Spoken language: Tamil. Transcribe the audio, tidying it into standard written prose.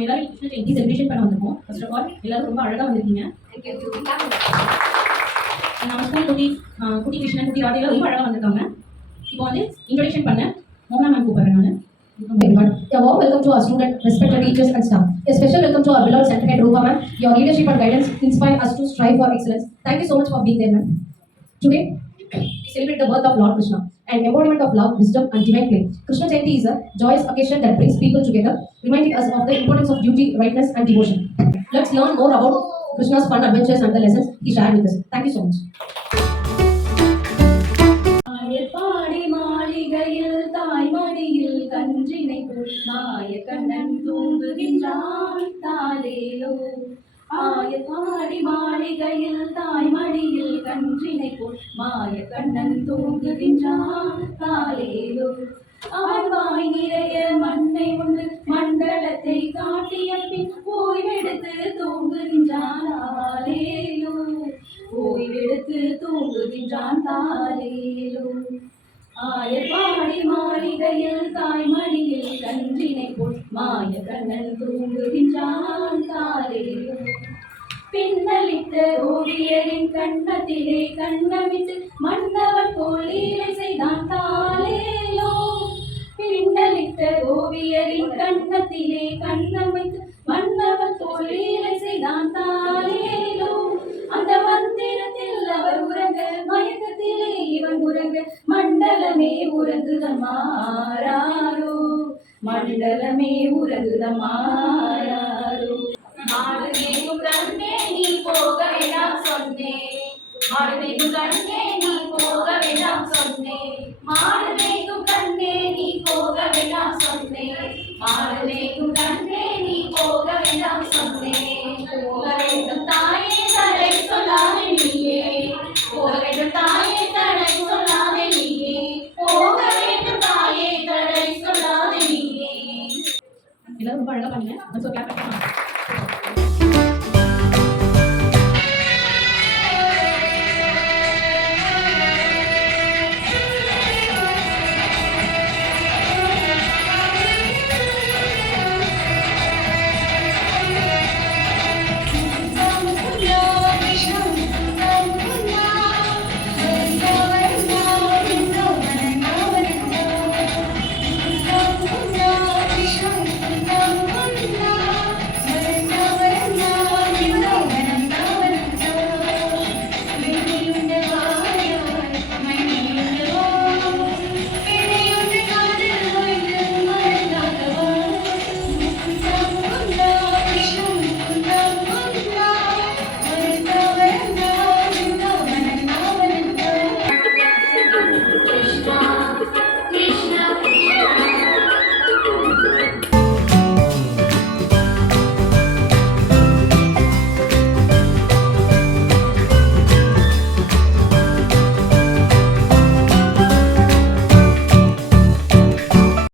நம்ம எல்லாரும் கிருஷ்ண ஜெயந்தி செலிப்ரேஷன் பண்ண வந்திருக்கோம். ஃபர்ஸ்ட் ஆஃப் ஆல் எல்லாரும் ரொம்ப அழகாக வந்திருக்கீங்க. நம்ம ஸ்கூல் குட்டி கிருஷ்ணன் குட்டி ராதையெல்லாம் ரொம்ப அழகாக வந்திருக்காங்க. இப்போ வந்து இன்ட்ரோடக்ஷன் பண்ண மோனா மேம் கூப்பிடுறேன் நான். Everyone, a warm welcome to our students, respected teachers and staff. A special welcome to our beloved Center Head Rupa ma'am. Your leadership and guidance inspire us to strive for excellence. Thank you so much for being there, ma'am. Today, we celebrate the birth of Lord Krishna, an embodiment of love, wisdom, and divine play. Krishna Jayanti is a joyous occasion that brings people together, reminding us of the importance of duty, rightness, and devotion. Let's learn more about Krishna's fun adventures and the lessons he shared with us. Thank you so much. கன்றினை மாய கண்ணன் தூங்குகின்றான் தாலேலோ. ஆயப்பாடி மாளிகையில் தாய்மடியில் கன்றினை போல் மாய கண்ணன் தூங்குகின்றான் தாலேலோ. அவன் வாய் நிறைய மண்ணை உண்டு மண்டலத்தை காட்டிய பின் ஓய்வெடுத்து தூங்குகின்றான் தாலேலோ. ஓய்வெடுத்து தூங்குகின்றான் தாலேலோ. ஆயப்பாடி மாளிகையில் தாய்மடியில் கன்றினை போல் மாய கண்ணன் தூங்குகின்றான் தாலேலோ. பின்னலிட்ட ஓவியரின் கண்ணத்திலே கண்ணமிட்டு மன்னவன் போல் லீலை செய்தான் தாலேலோ. பின்னலிட்ட ஓவியரின் கண்ணத்திலே கண்ணமிட்டு மன்னவன் போல் லீலை செய்தான் தாலேலோ. அந்த மந்திரத்தில் அவர் உறங்க மயக்கத்திலே இவன் உறங்க மண்டலமே உறங்குதமாறாரோ. மண்டலமே உறங்குதமாறாரோ. மாடுமேகும் கண்ணே நீ போக வேண்டாம் சொன்னேன். மாடுமேகும் கண்ணே நீ போக வேண்டாம் சொன்னேன். மாடுமேகும் கண்ணே நீ போக வேண்டாம் சொன்னேன். மாடுமே